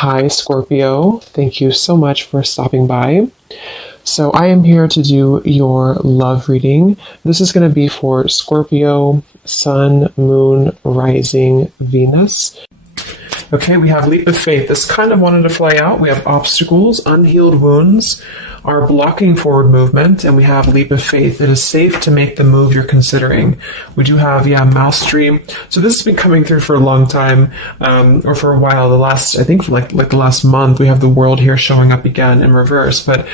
Hi, Scorpio. Thank you so much for stopping by. So, I am here to do your love reading. This is going to be for Scorpio, Sun, Moon, Rising, Venus. Okay, we have leap of faith. This kind of wanted to fly out. We have obstacles, unhealed wounds are blocking forward movement, and we have leap of faith. It is safe to make the move you're considering. We do have, mastery. So this has been coming through for a long time, or for a while. I think for like the last month, we have the world here showing up again in reverse. But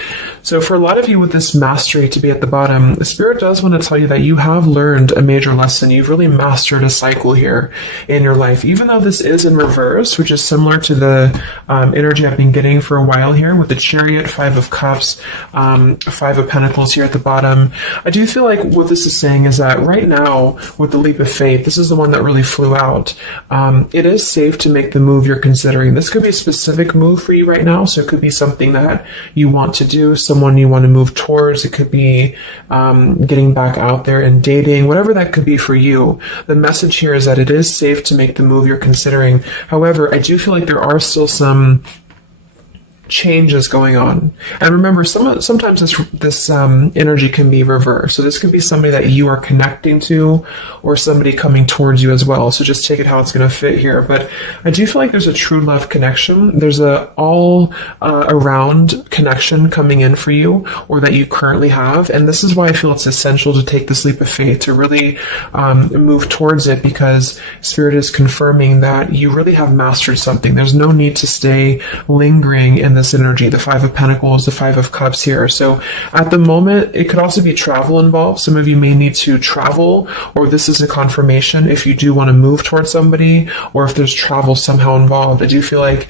so for a lot of you with this mastery to be at the bottom, the Spirit does want to tell you that you have learned a major lesson. You've really mastered a cycle here in your life, even though this is in reverse, which is similar to the energy I've been getting for a while here with the Chariot, Five of Cups, Five of Pentacles here at the bottom. I do feel like what this is saying is that right now, with the leap of faith, this is the one that really flew out. It is safe to make the move you're considering. This could be a specific move for you right now, so it could be something that you want to do, someone you want to move towards. It could be getting back out there and dating, whatever that could be for you. The message here is that it is safe to make the move you're considering. However, I do feel like there are still some changes going on. And remember, sometimes this energy can be reversed. So this could be somebody that you are connecting to or somebody coming towards you as well. So just take it how it's going to fit here. But I do feel like there's a true love connection. There's a all around connection coming in for you, or that you currently have. And this is why I feel it's essential to take this leap of faith, to really move towards it, because Spirit is confirming that you really have mastered something. There's no need to stay lingering in this energy, the Five of Pentacles, the Five of Cups here. So at the moment, it could also be travel involved. Some of you may need to travel, or this is a confirmation if you do want to move towards somebody, or if there's travel somehow involved. I do feel like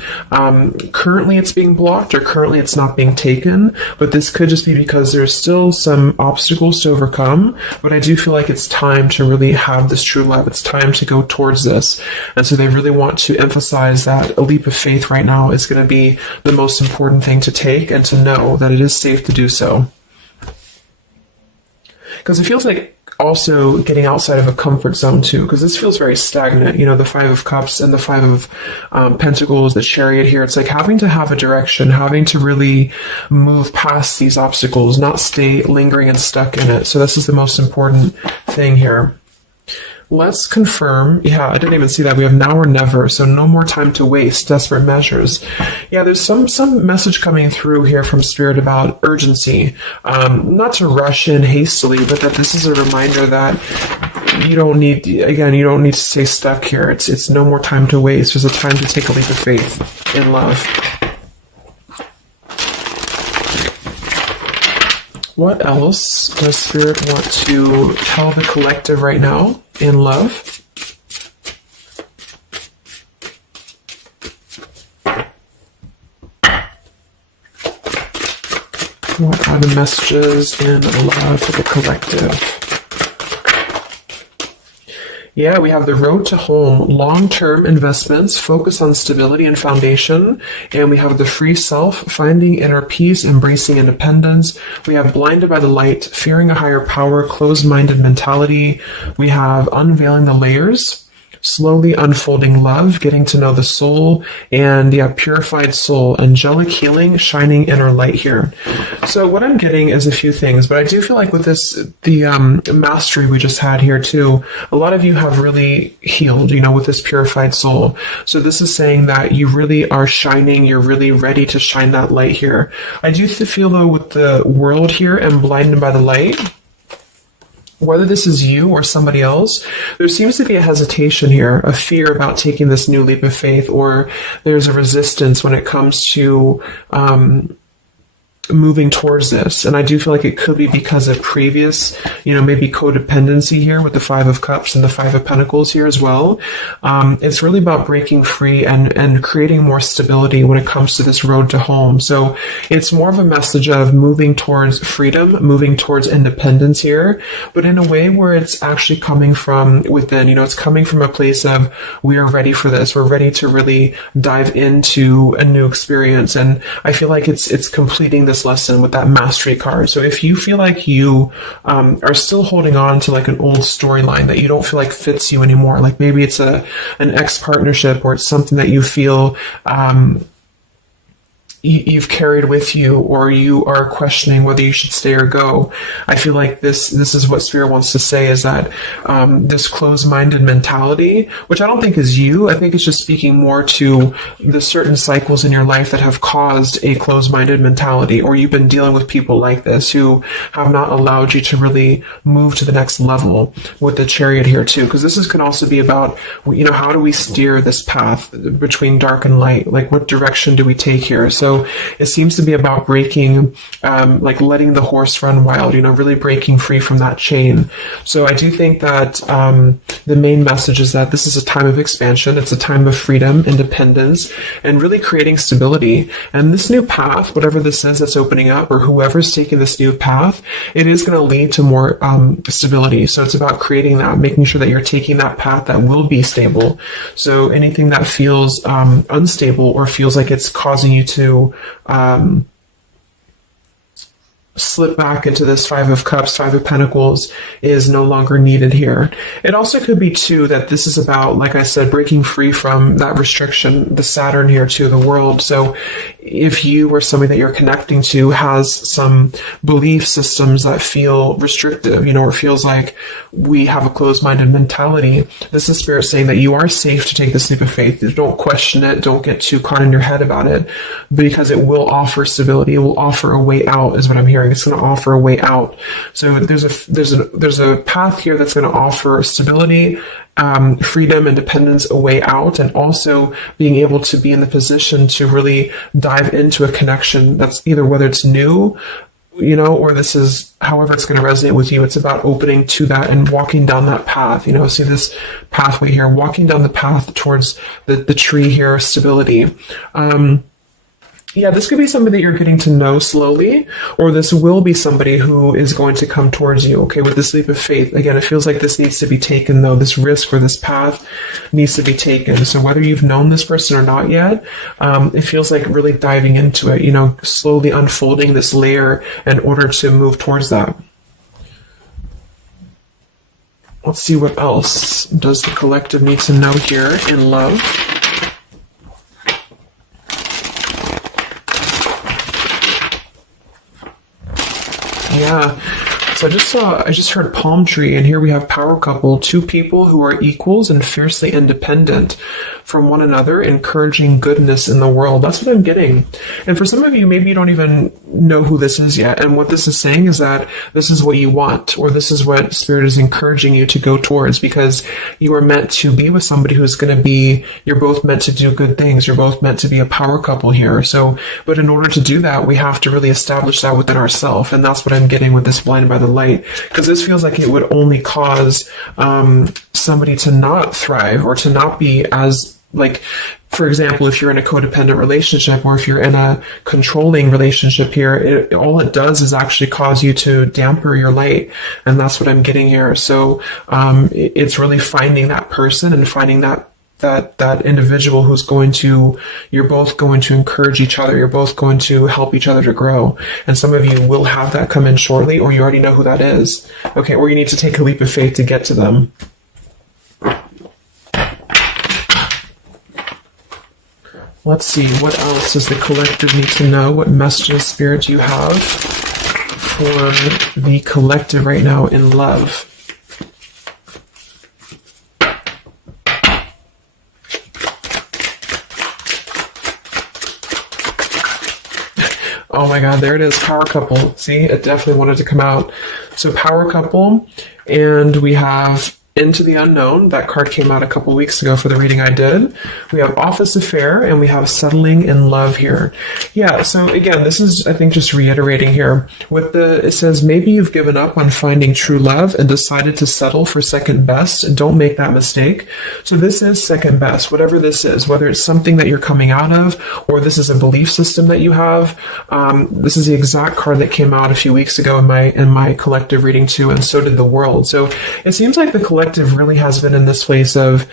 currently it's being blocked, or currently it's not being taken, but this could just be because there's still some obstacles to overcome. But I do feel like it's time to really have this true love. It's time to go towards this. And so they really want to emphasize that a leap of faith right now is going to be the most important thing to take, and to know that it is safe to do so. Because it feels like also getting outside of a comfort zone too, because this feels very stagnant. The Five of Cups and the Five of Pentacles, the Chariot here. It's like having to have a direction, having to really move past these obstacles, not stay lingering and stuck in it. So this is the most important thing here. Let's confirm. Yeah, I didn't even see that. We have now or never, so no more time to waste. Desperate measures. Yeah, there's some message coming through here from Spirit about urgency. Not to rush in hastily, but that this is a reminder that you don't need to stay stuck here. It's no more time to waste. There's a time to take a leap of faith in love. What else does Spirit want to tell the collective right now in love? What are the messages in love for the collective? Yeah, we have the road to home, long-term investments, focus on stability and foundation. And we have the free self, finding inner peace, embracing independence. We have blinded by the light, fearing a higher power, closed-minded mentality. We have unveiling the layers, slowly unfolding love, getting to know the soul, and purified soul, angelic healing, shining inner light here. So what I'm getting is a few things, but I do feel like with this, the mastery we just had here too, a lot of you have really healed, with this purified soul. So this is saying that you really are shining, you're really ready to shine that light here. I do feel though with the world here and blinded by the light, whether this is you or somebody else, there seems to be a hesitation here, a fear about taking this new leap of faith, or there's a resistance when it comes to moving towards this. And I do feel like it could be because of previous, maybe codependency here with the Five of Cups and the Five of Pentacles here as well. It's really about breaking free and creating more stability when it comes to this road to home. So it's more of a message of moving towards freedom, moving towards independence here, but in a way where it's actually coming from within. It's coming from a place of, we are ready for this. We're ready to really dive into a new experience. And I feel like it's completing this lesson with that mastery card. So if you feel like you are still holding on to like an old storyline that you don't feel like fits you anymore, like maybe it's an ex partnership, or it's something that you feel you've carried with you, or you are questioning whether you should stay or go. I feel like this is what Spirit wants to say, is that this closed-minded mentality, which I don't think is you, I think it's just speaking more to the certain cycles in your life that have caused a closed-minded mentality, or you've been dealing with people like this who have not allowed you to really move to the next level with the Chariot here too, because this can also be about, how do we steer this path between dark and light? Like, what direction do we take here? So it seems to be about breaking, like letting the horse run wild, really breaking free from that chain. So I do think that the main message is that this is a time of expansion. It's a time of freedom, independence, and really creating stability. And this new path, whatever this is that's opening up, or whoever's taking this new path, it is going to lead to more stability. So it's about creating that, making sure that you're taking that path that will be stable. So anything that feels unstable, or feels like it's causing you to slip back into this Five of Cups, Five of Pentacles, is no longer needed here. It also could be too that this is about, like I said, breaking free from that restriction, the Saturn here to the world. So if you or somebody that you're connecting to has some belief systems that feel restrictive, or feels like we have a closed-minded mentality, this is Spirit saying that you are safe to take this leap of faith. Don't question it. Don't get too caught in your head about it, because it will offer stability. It will offer a way out, is what I'm hearing. It's going to offer a way out. So there's a path here that's going to offer stability, freedom, independence, a way out, and also being able to be in the position to really dive into a connection that's either, whether it's new, or this is however it's going to resonate with you. It's about opening to that and walking down that path. See this pathway here, walking down the path towards the tree here, stability. Yeah, this could be somebody that you're getting to know slowly, or this will be somebody who is going to come towards you, okay, with this leap of faith. Again, it feels like this needs to be taken, though. This risk or this path needs to be taken. So whether you've known this person or not yet, it feels like really diving into it, slowly unfolding this layer in order to move towards that. Let's see what else does the collective need to know here in love. Yeah, so I just heard palm tree, and here we have power couple, two people who are equals and fiercely independent from one another, encouraging goodness in the world. That's what I'm getting. And for some of you, maybe you don't even know who this is yet. And what this is saying is that this is what you want, or this is what Spirit is encouraging you to go towards, because you are meant to be with somebody who's going to be, you're both meant to do good things. You're both meant to be a power couple here. So, but in order to do that, we have to really establish that within ourselves. And that's what I'm getting with this blinded by the light, because this feels like it would only cause somebody to not thrive, or to not be as, like, for example, if you're in a codependent relationship, or if you're in a controlling relationship here, all it does is actually cause you to damper your light. And that's what I'm getting here. So it's really finding that person and finding that individual who's you're both going to encourage each other. You're both going to help each other to grow. And some of you will have that come in shortly, or you already know who that is. Okay, or you need to take a leap of faith to get to them. Let's see, what else does the collective need to know? What messages, Spirit, do you have for the collective right now in love? Oh my God, there it is, power couple. See, it definitely wanted to come out. So power couple, and we have Into the Unknown. That card came out a couple weeks ago for the reading I did. We have Office Affair, and we have Settling in Love here. Yeah, so again, this is, I think, just reiterating here. It says, maybe you've given up on finding true love and decided to settle for second best. Don't make that mistake. So this is second best, whatever this is, whether it's something that you're coming out of, or this is a belief system that you have. This is the exact card that came out a few weeks ago in my collective reading too, and so did the world. So it seems like the collective really has been in this place of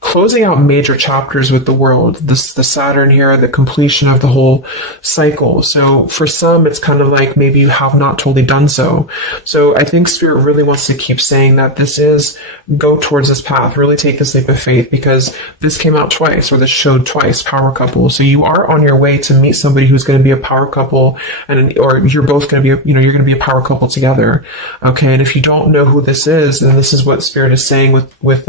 closing out major chapters with the world, the Saturn here, the completion of the whole cycle. So for some, it's kind of like maybe you have not totally done so. So I think Spirit really wants to keep saying that this is, go towards this path, really take this leap of faith, because this came out twice, or this showed twice, power couple. So you are on your way to meet somebody who's going to be a power couple, or you're both going to be, you're going to be a power couple together. Okay. And if you don't know who this is, then this is what Spirit is saying with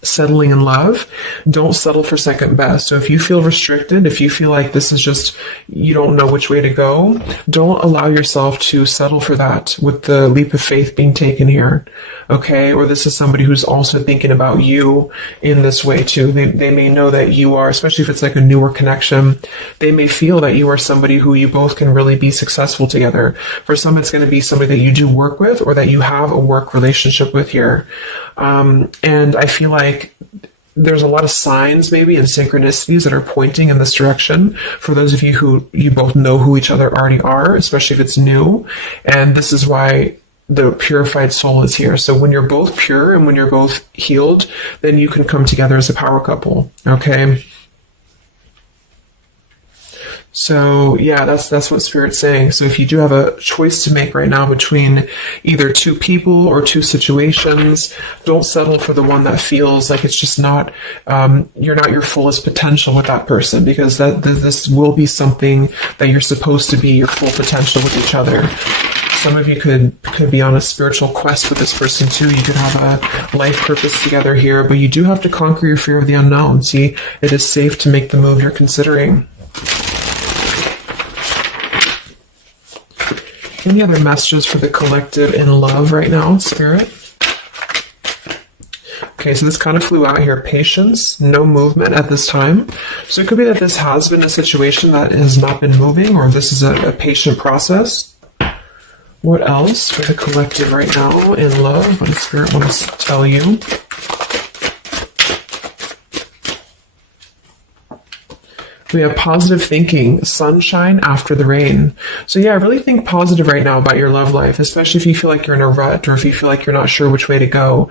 settling in love. Don't settle for second best. So if you feel restricted, if you feel like this is just, you don't know which way to go, don't allow yourself to settle for that with the leap of faith being taken here. Okay. Or this is somebody who's also thinking about you in this way too. They may know that you are, especially if it's like a newer connection, they may feel that you are somebody who you both can really be successful together. For some, it's going to be somebody that you do work with, or that you have a work relationship with here. And I feel like there's a lot of signs maybe and synchronicities that are pointing in this direction for those of you who you both know who each other already are, especially if it's new. And this is why the purified soul is here. So when you're both pure and when you're both healed, then you can come together as a power couple. Okay. So yeah, that's what Spirit's saying. So if you do have a choice to make right now between either two people or two situations, don't settle for the one that feels like it's just not, you're not your fullest potential with that person, because this will be something that you're supposed to be your full potential with each other. Some of you could be on a spiritual quest with this person too. You could have a life purpose together here, but you do have to conquer your fear of the unknown. See, it is safe to make the move you're considering. Any other messages for the collective in love right now, Spirit? Okay, so this kind of flew out here. Patience, no movement at this time. So it could be that this has been a situation that has not been moving, or this is a patient process. What else for the collective right now in love? What does Spirit want to tell you? We have positive thinking, sunshine after the rain. So yeah, really think positive right now about your love life, especially if you feel like you're in a rut, or if you feel like you're not sure which way to go.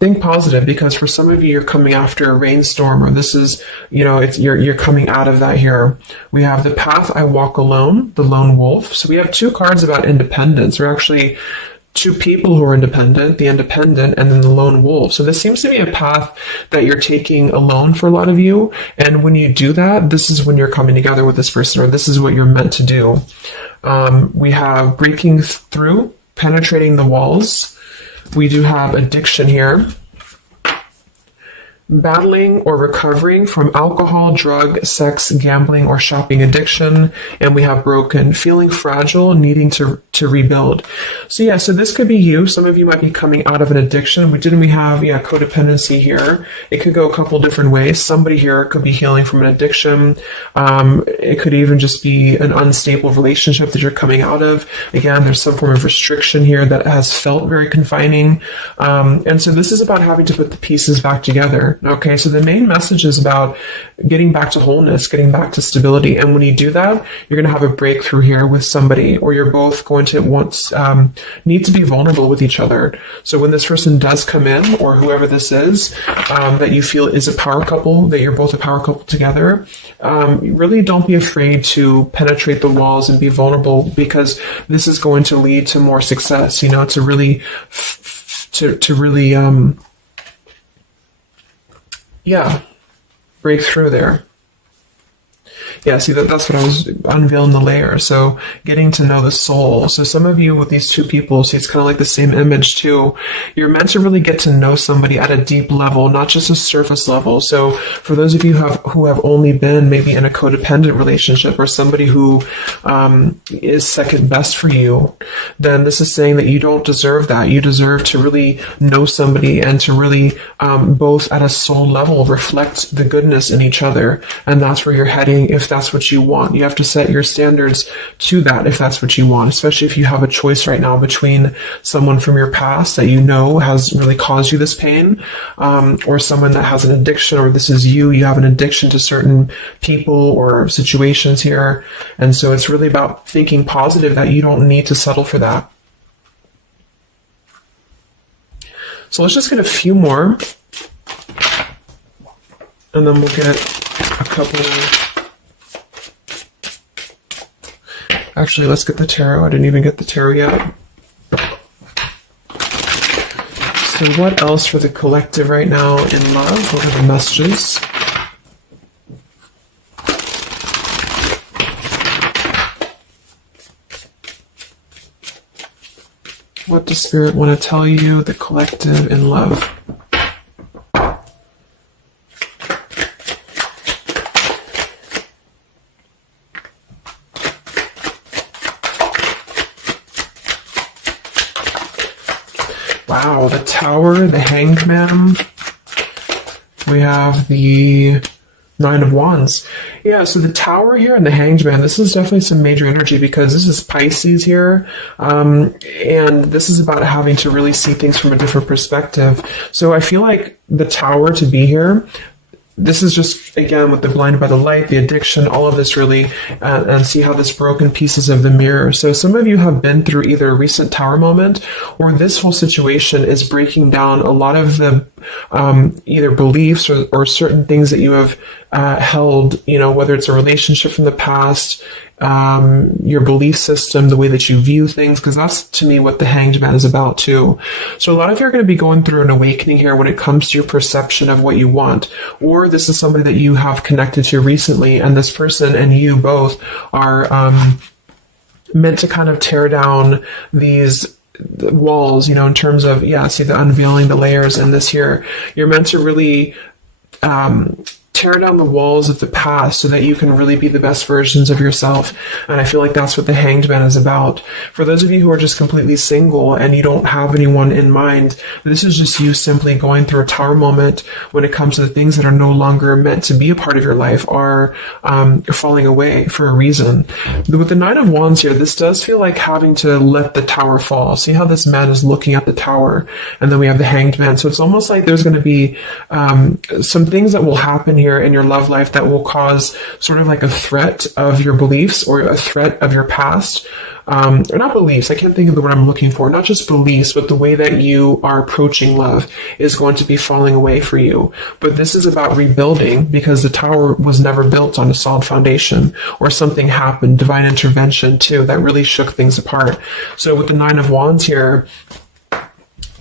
Think positive, because for some of you, you're coming after a rainstorm, or this is, you're coming out of that here. We have the path I walk alone, the lone wolf. So we have two cards about independence, or actually two people who are independent, the independent, and then the lone wolf. So this seems to be a path that you're taking alone for a lot of you. And when you do that, this is when you're coming together with this person, or this is what you're meant to do. We have breaking through, penetrating the walls. We do have addiction here. Battling or recovering from alcohol, drug, sex, gambling, or shopping addiction. And we have broken, feeling fragile, needing to rebuild. So yeah, so this could be you. Some of you might be coming out of an addiction. We have codependency here. It could go a couple different ways. Somebody here could be healing from an addiction. It could even just be an unstable relationship that you're coming out of. Again, there's some form of restriction here that has felt very confining. And so this is about having to put the pieces back together. Okay, so the main message is about getting back to wholeness, getting back to stability. And when you do that, you're going to have a breakthrough here with somebody, or you're both going to need to be vulnerable with each other. So when this person does come in, or whoever this is, that you feel is a power couple, that you're both a power couple together, really don't be afraid to penetrate the walls and be vulnerable, because this is going to lead to more success, to really, break through there. Yeah, see, that's what I was unveiling the layer. So getting to know the soul. So some of you with these two people, see, it's kind of like the same image too. You're meant to really get to know somebody at a deep level, not just a surface level. So for those of you who have only been maybe in a codependent relationship, or somebody who is second best for you, then this is saying that you don't deserve that. You deserve to really know somebody, and to really both at a soul level reflect the goodness in each other. And that's where you're heading if that's what you want. You have to set your standards to that if that's what you want, especially if you have a choice right now between someone from your past that has really caused you this pain, or someone that has an addiction, or this is you have an addiction to certain people or situations here. And so it's really about thinking positive, that you don't need to settle for that. So let's just get a few more And then we'll get a couple. Actually, let's get the tarot. I didn't even get the tarot yet. So what else for the collective right now in love? What are the messages? What does Spirit want to tell you, the collective in love? Wow, the Tower, the Hanged Man. We have the Nine of Wands. Yeah, so the Tower here and the Hanged Man, this is definitely some major energy because this is Pisces here. And this is about having to really see things from a different perspective. So I feel like the Tower to be here, this is just, again, with the blinded by the light, the addiction, all of this really, and see how this broken pieces of the mirror. So some of you have been through either a recent Tower moment or this whole situation is breaking down a lot of the either beliefs or certain things that you have held, you know, whether it's a relationship from the past, your belief system, the way that you view things, because that's to me what the Hanged Man is about too. So a lot of you are going to be going through an awakening here when it comes to your perception of what you want, or this is somebody that you have connected to recently, and this person and you both are meant to kind of tear down these walls, you know, in terms of, yeah, see the unveiling the layers in this here. You're meant to really tear down the walls of the past so that you can really be the best versions of yourself. And I feel like that's what the Hanged Man is about. For those of you who are just completely single and you don't have anyone in mind, this is just you simply going through a Tower moment when it comes to the things that are no longer meant to be a part of your life are falling away for a reason. With the Nine of Wands here, this does feel like having to let the Tower fall. See how this man is looking at the Tower, and then we have the Hanged Man. So it's almost like there's going to be some things that will happen here in your love life that will cause sort of like a threat of your beliefs or a threat of your past. Or not beliefs, I can't think of the word I'm looking for, not just beliefs, but the way that you are approaching love is going to be falling away for you. But this is about rebuilding because the Tower was never built on a solid foundation, or something happened, divine intervention too, that really shook things apart. So with the Nine of Wands here,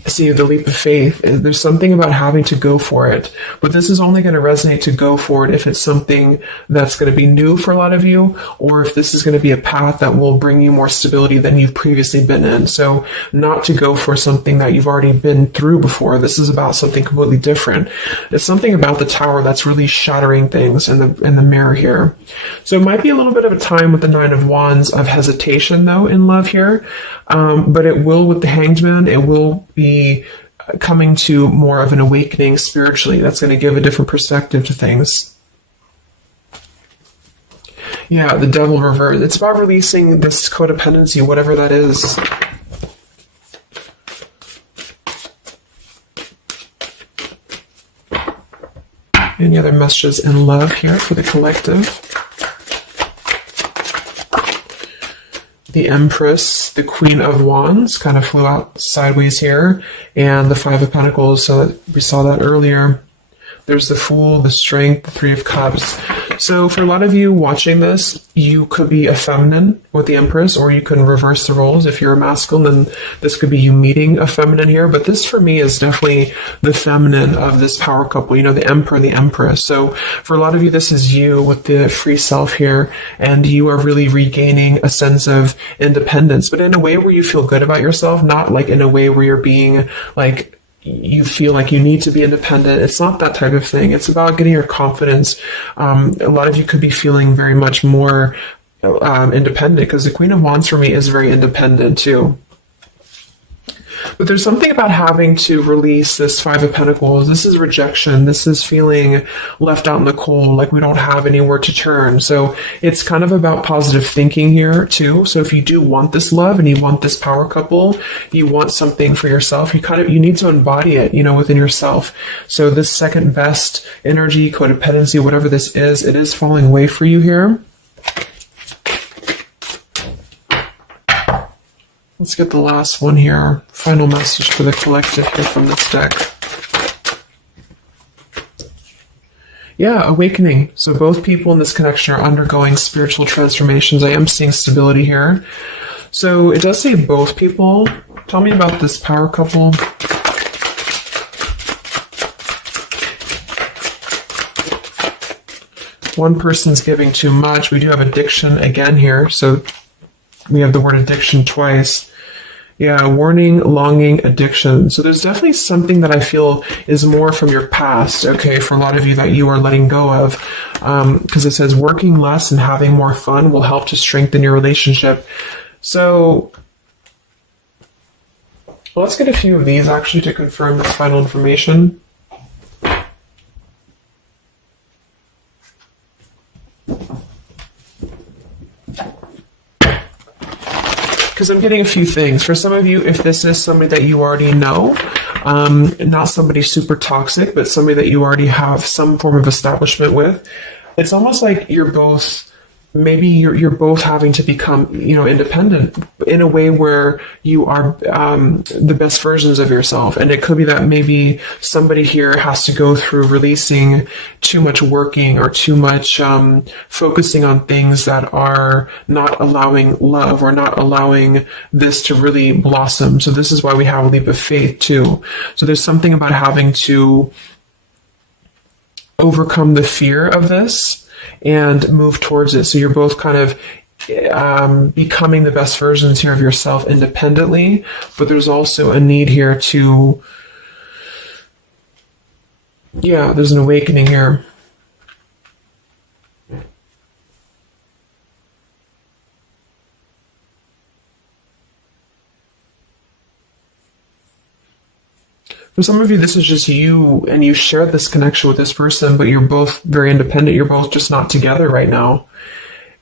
see the leap of faith, there's something about having to go for it, but this is only going to resonate to go for it if it's something that's going to be new for a lot of you, or if this is going to be a path that will bring you more stability than you've previously been in. So not to go for something that you've already been through before. This is about something completely different. It's something about the Tower that's really shattering things in the mirror here. So it might be a little bit of a time with the Nine of Wands of hesitation though in love here. But it will, with the Hanged Man, it will be coming to more of an awakening spiritually. That's going to give a different perspective to things. Yeah, the Devil reverse. It's about releasing this codependency, whatever that is. Any other messages in love here for the collective? The Empress, the Queen of Wands, kind of flew out sideways here, and the Five of Pentacles, so we saw that earlier. There's the Fool, the Strength, the Three of Cups. So for a lot of you watching this, you could be a feminine with the Empress, or you can reverse the roles. If you're a masculine, then this could be you meeting a feminine here. But this for me is definitely the feminine of this power couple, you know, the Emperor, the Empress. So for a lot of you, this is you with the free self here, and you are really regaining a sense of independence, but in a way where you feel good about yourself, not like in a way where you're being like, you feel like you need to be independent. It's not that type of thing. It's about getting your confidence. A lot of you could be feeling very much more independent, because the Queen of Wands for me is very independent too. But there's something about having to release this Five of Pentacles. This is rejection. This is feeling left out in the cold, like we don't have anywhere to turn. So it's kind of about positive thinking here too. So if you do want this love and you want this power couple, you want something for yourself, you need to embody it, you know, within yourself. So this second best energy, codependency, whatever this is, it is falling away for you here. Let's get the last one here. Final message for the collective here from this deck. Yeah, awakening. So both people in this connection are undergoing spiritual transformations. I am seeing stability here. So it does say both people. Tell me about this power couple. One person's giving too much. We do have addiction again here. So we have the word addiction twice. Yeah, warning, longing, addiction. So there's definitely something that I feel is more from your past, okay, for a lot of you that you are letting go of. Because it says working less and having more fun will help to strengthen your relationship. So let's get a few of these actually to confirm this final information. Because I'm getting a few things. For some of you, if this is somebody that you already know, not somebody super toxic, but somebody that you already have some form of establishment with, it's almost like you're both, maybe you're both having to become, independent in a way where you are the best versions of yourself. And it could be that maybe somebody here has to go through releasing too much working or too much focusing on things that are not allowing love or not allowing this to really blossom. So this is why we have a leap of faith too. So there's something about having to overcome the fear of this and move towards it. So you're both kind of becoming the best versions here of yourself independently, but there's also a need here to, there's an awakening here. For some of you, this is just you, and you share this connection with this person, but you're both very independent. You're both just not together right now.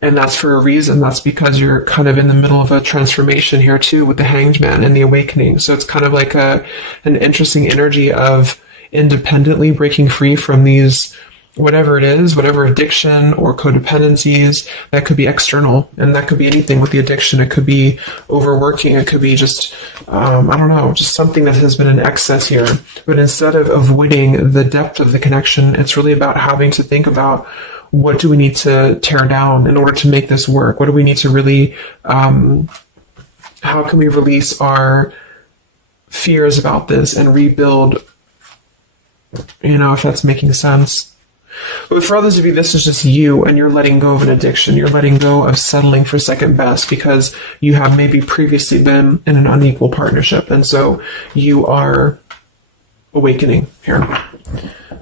And that's for a reason. That's because you're kind of in the middle of a transformation here too with the Hanged Man and the awakening. So it's kind of like an interesting energy of independently breaking free from these, whatever it is, whatever addiction or codependencies. That could be external, and that could be anything with the addiction. It could be overworking. It could be just, just something that has been in excess here. But instead of avoiding the depth of the connection, it's really about having to think about, what do we need to tear down in order to make this work? What do we need to really, how can we release our fears about this and rebuild, if that's making sense. But for others of you, this is just you, and you're letting go of an addiction. You're letting go of settling for second best because you have maybe previously been in an unequal partnership. And so you are awakening here.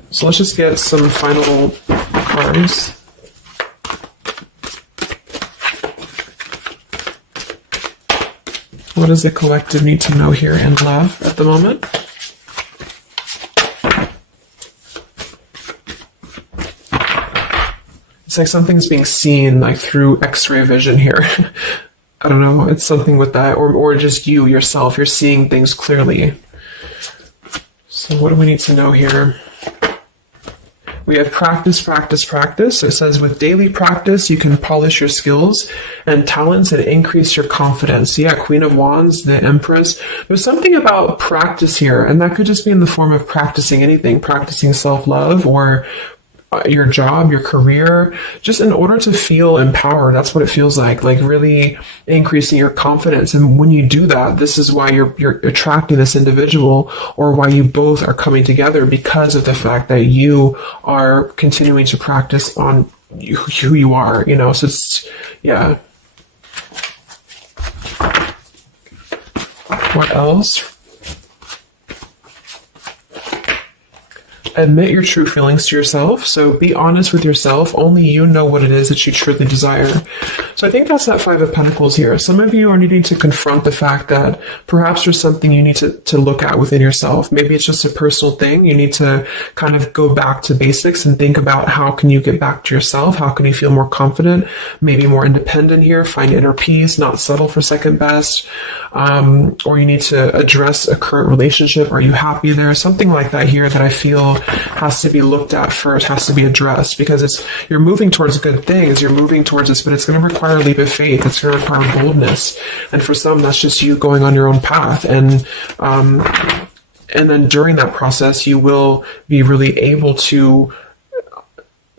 So let's just get some final cards. What does the collective need to know here in love at the moment? It's like something's being seen like through X-ray vision here. I don't know. It's something with that, or just you yourself. You're seeing things clearly. So what do we need to know here? We have practice, practice, practice. So it says with daily practice, you can polish your skills and talents and increase your confidence. Yeah, Queen of Wands, the Empress. There's something about practice here, and that could just be in the form of practicing anything, practicing self-love or your job, your career, just in order to feel empowered. That's what it feels like really increasing your confidence. And when you do that, this is why you're attracting this individual, or why you both are coming together, because of the fact that you are continuing to practice on who you are, so it's, yeah. What else? Admit your true feelings to yourself. So be honest with yourself. Only you know what it is that you truly desire. So I think that's that Five of Pentacles here. Some of you are needing to confront the fact that perhaps there's something you need to look at within yourself. Maybe it's just a personal thing. You need to kind of go back to basics and think about how can you get back to yourself? How can you feel more confident, maybe more independent here, find inner peace, not settle for second best. Or you need to address a current relationship. Are you happy there? Something like that here that I feel has to be looked at first, has to be addressed, because you're moving towards good things, you're moving towards this, but it's going to require a leap of faith, it's going to require boldness, and for some that's just you going on your own path, and then during that process you will be really able to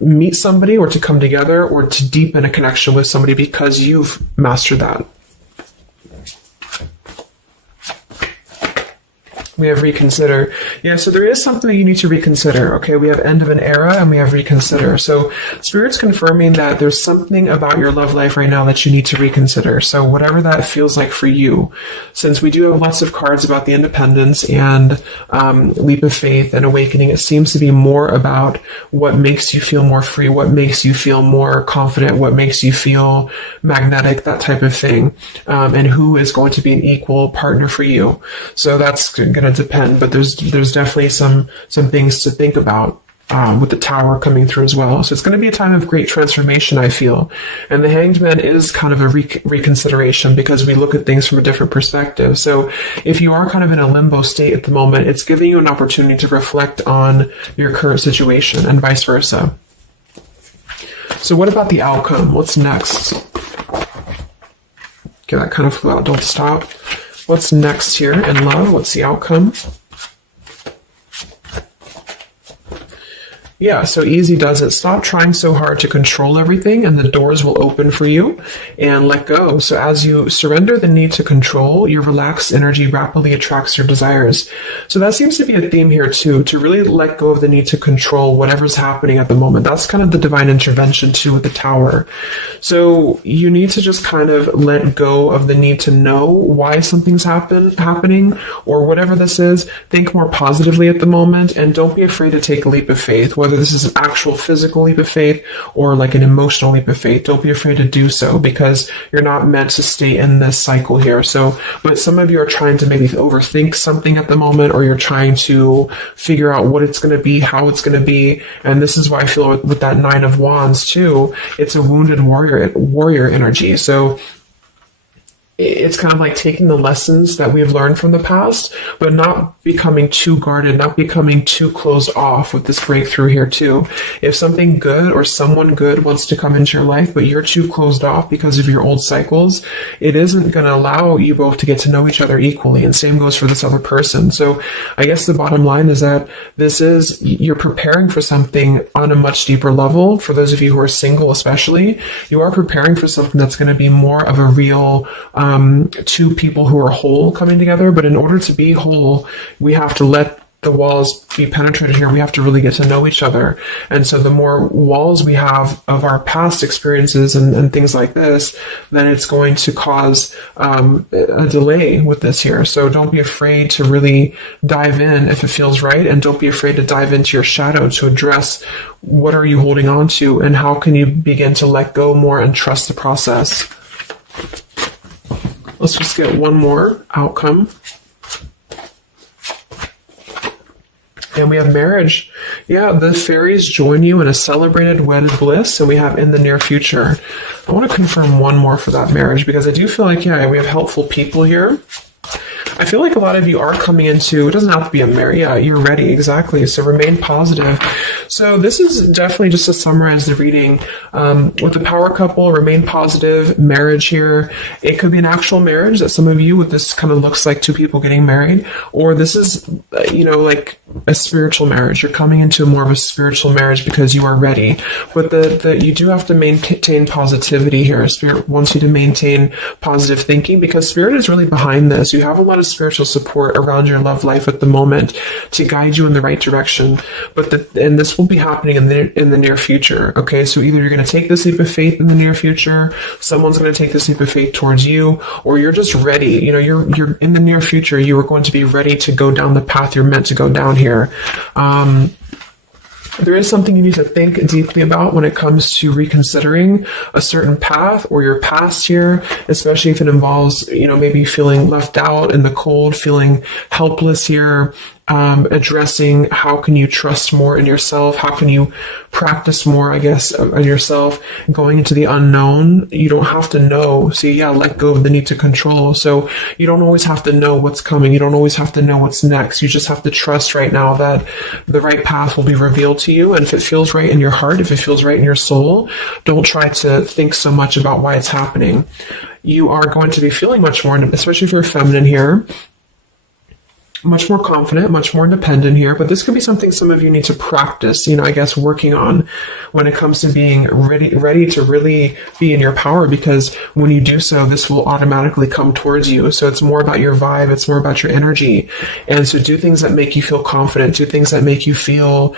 meet somebody or to come together or to deepen a connection with somebody because you've mastered that. We have reconsider. Yeah, so there is something you need to reconsider. Okay, we have end of an era and we have reconsider. So Spirit's confirming that there's something about your love life right now that you need to reconsider. So whatever that feels like for you, since we do have lots of cards about the independence and leap of faith and awakening, it seems to be more about what makes you feel more free, what makes you feel more confident, what makes you feel magnetic, that type of thing, and who is going to be an equal partner for you. So that's going to depend, but there's definitely some things to think about with the Tower coming through as well. So it's going to be a time of great transformation, I feel. And the Hanged Man is kind of a reconsideration because we look at things from a different perspective. So if you are kind of in a limbo state at the moment, it's giving you an opportunity to reflect on your current situation and vice versa. So what about the outcome? What's next? Okay, that kind of flew out. Don't stop. What's next here in love? What's the outcome? Yeah, so easy does it. Stop trying so hard to control everything and the doors will open for you, and let go. So as you surrender the need to control, your relaxed energy rapidly attracts your desires. So that seems to be a theme here too, to really let go of the need to control whatever's happening at the moment. That's kind of the divine intervention too with the Tower. So you need to just kind of let go of the need to know why something's happening or whatever this is. Think more positively at the moment and don't be afraid to take a leap of faith, whether this is an actual physical leap of faith or like an emotional leap of faith. Don't be afraid to do so because you're not meant to stay in this cycle here. So, but some of you are trying to maybe overthink something at the moment, or you're trying to figure out what it's going to be, how it's going to be. And this is why I feel with that Nine of Wands too, it's a wounded warrior energy. So it's kind of like taking the lessons that we've learned from the past, but not becoming too guarded, not becoming too closed off with this breakthrough here too. If something good or someone good wants to come into your life, but you're too closed off because of your old cycles, it isn't going to allow you both to get to know each other equally. And same goes for this other person. So I guess the bottom line is that you're preparing for something on a much deeper level. For those of you who are single especially, you are preparing for something that's going to be more of a real two people who are whole coming together. But in order to be whole, we have to let the walls be penetrated here. We have to really get to know each other. And so the more walls we have of our past experiences and things like this, then it's going to cause a delay with this here. So don't be afraid to really dive in if it feels right. And don't be afraid to dive into your shadow to address what are you holding on to and how can you begin to let go more and trust the process. Let's just get one more outcome. And we have marriage. Yeah, the fairies join you in a celebrated wedded bliss, and we have in the near future. I want to confirm one more for that marriage because I do feel like, yeah, we have helpful people here. I feel like a lot of you are coming into, it doesn't have to be a marriage, yeah, you're ready, exactly. So remain positive. So this is definitely just to summarize the reading. With the power couple, remain positive, marriage here. It could be an actual marriage that some of you, with this kind of looks like two people getting married, or this is, like a spiritual marriage. You're coming into more of a spiritual marriage because you are ready. But you do have to maintain positivity here. Spirit wants you to maintain positive thinking because Spirit is really behind this. You have a lot of spiritual support around your love life at the moment to guide you in the right direction. And this will be happening in the near future. Okay, so either you're going to take this leap of faith in the near future, someone's going to take this leap of faith towards you, or you're just ready. You're in the near future. You are going to be ready to go down the path you're meant to go down here. There is something you need to think deeply about when it comes to reconsidering a certain path or your past here, especially if it involves, maybe feeling left out in the cold, feeling helpless here. Addressing how can you trust more in yourself? How can you practice more, I guess, on yourself? Going into the unknown, you don't have to know. So yeah, let go of the need to control. So you don't always have to know what's coming. You don't always have to know what's next. You just have to trust right now that the right path will be revealed to you. And if it feels right in your heart, if it feels right in your soul, don't try to think so much about why it's happening. You are going to be feeling much more, especially if you're feminine here. much more confident, much more independent here, but this could be something some of you need to practice, I guess working on when it comes to being ready to really be in your power, because when you do so, this will automatically come towards you. So it's more about your vibe, it's more about your energy. And so do things that make you feel confident, do things that make you feel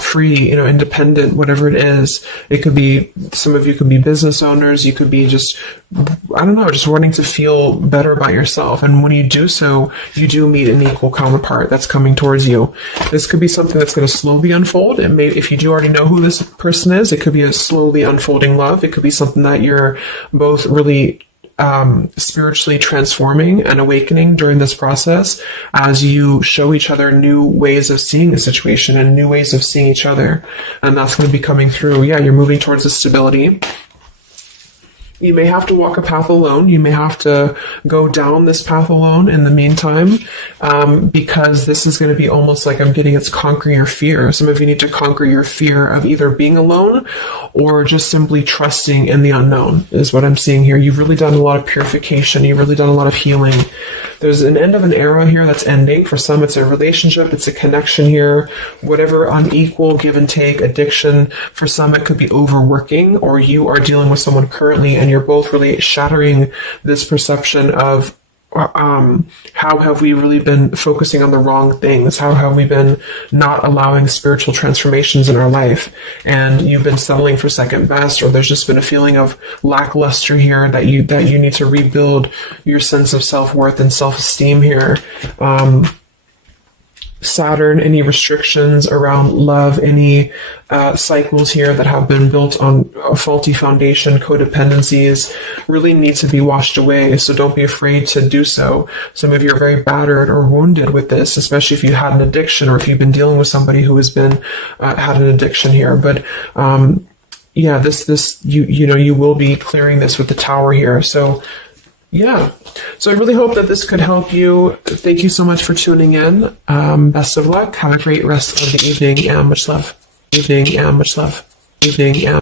free, independent, whatever it is. It could be, some of you could be business owners, you could be just, just wanting to feel better about yourself. And when you do so, you do meet an equal counterpart that's coming towards you. This could be something that's going to slowly unfold. And maybe if you do already know who this person is, it could be a slowly unfolding love. It could be something that you're both really spiritually transforming and awakening during this process as you show each other new ways of seeing a situation and new ways of seeing each other. And that's going to be coming through. Yeah, you're moving towards the stability. You may have to walk a path alone. You may have to go down this path alone in the meantime, because this is going to be almost like I'm getting it's conquer your fear. Some of you need to conquer your fear of either being alone or just simply trusting in the unknown is what I'm seeing here. You've really done a lot of purification. You've really done a lot of healing. There's an end of an era here that's ending. For some, it's a relationship. It's a connection here. Whatever unequal give and take, addiction. For some, it could be overworking, or you are dealing with someone currently and you're both really shattering this perception of how have we really been focusing on the wrong things? How have we been not allowing spiritual transformations in our life? And you've been settling for second best, or there's just been a feeling of lackluster here that you need to rebuild your sense of self-worth and self-esteem here. Saturn, any restrictions around love, any cycles here that have been built on a faulty foundation, codependencies, really need to be washed away. So don't be afraid to do so. Some of you are very battered or wounded with this, especially if you had an addiction or if you've been dealing with somebody who has been had an addiction here. But yeah, you will be clearing this with the Tower here. So yeah. So I really hope that this could help you. Thank you so much for tuning in. Best of luck. Have a great rest of the evening and much love. Evening and much love. Evening and